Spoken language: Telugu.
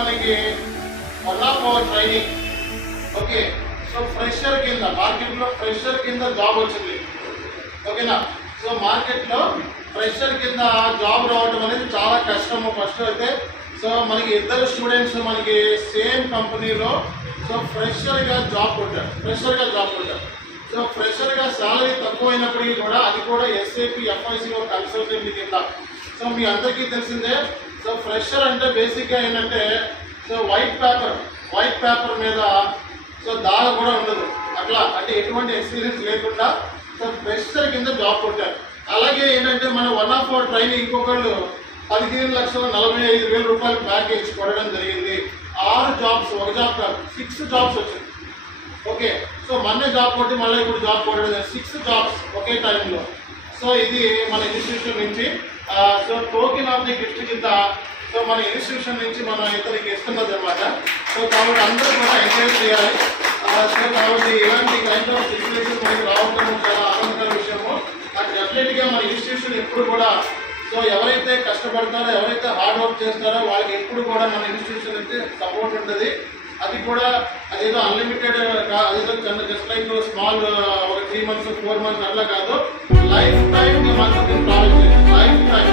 మనకి half hour training. Okay so fresher కింద మార్కెట్లో ఫ్రెషర్ కింద జాబ్ వచ్చింది. ఓకేనా? సో మార్కెట్లో ఫ్రెషర్ కింద జాబ్ రావడం అనేది చాలా కష్టము. ఫస్ట్ అయితే సో మనకి ఇద్దరు స్టూడెంట్స్ మనకి సేమ్ కంపెనీలో సో ఫ్రెషర్గా జాబ్ కొట్టారు. ఫ్రెషర్గా జాబ్ కొట్టారు. సో ఫ్రెషర్గా శాలరీ తక్కువ అయినప్పటికీ కూడా అది కూడా ఎస్ఏపి ఎఫ్ఐసిఓ కన్సల్టెంట్ కింద. సో మీ అందరికీ తెలిసిందే సో ఫ్రెషర్ అంటే బేసిక్గా ఏంటంటే so white paper white paper మీద సో దాగ కూడా ఉండదు. అట్లా అంటే ఎటువంటి ఎక్స్పీరియన్స్ లేకుండా సో ఫ్రెషర్ కింద జాబ్ కొట్టారు. అలాగే ఏంటంటే మన వన్ ఆఫ్ అవర్ ట్రైనింగ్ ఇంకొకళ్ళు పదిహేను లక్షల నలభై ఐదు వేల రూపాయలు ప్యాకేజ్ కొట్టడం జరిగింది. ఆరు జాబ్స్ ఒక జాబ్ కాదు సిక్స్ జాబ్స్ వచ్చింది. ఓకే సో మొన్నే జాబ్ కొట్టి మళ్ళీ ఇప్పుడు జాబ్ కొట్టడం సిక్స్ జాబ్స్ ఒకే టైంలో సో ఇది మన ఇన్స్టిట్యూషన్ నుంచి so token of the gift కింద సో మన ఇన్స్టిట్యూషన్ నుంచి మనం ఇతనికి ఇస్తున్నది అనమాట సో కాబట్టి అందరూ కూడా ఎంకరేజ్ చేయాలి. సో కాబట్టి ఇలాంటి కైండ్ ఆఫ్ సిచ్యువేషన్ మనకి రావడం చాలా ఆనందకర విషయము. అది డెఫినెట్గా మన ఇన్స్టిట్యూషన్ ఎప్పుడు కూడా సో ఎవరైతే కష్టపడతారో ఎవరైతే హార్డ్ వర్క్ చేస్తారో వాళ్ళకి ఎప్పుడు కూడా మన ఇన్స్టిట్యూషన్ అయితే సపోర్ట్ ఉంటుంది. అది కూడా అదేదో అన్లిమిటెడ్ అదేదో చిన్న జస్ట్ లైక్ స్మాల్ ఒక త్రీ మంత్స్ ఫోర్ మంత్స్ అట్లా కాదు. లైఫ్ టైం మాతో ట్రావెల్ లైఫ్ టైం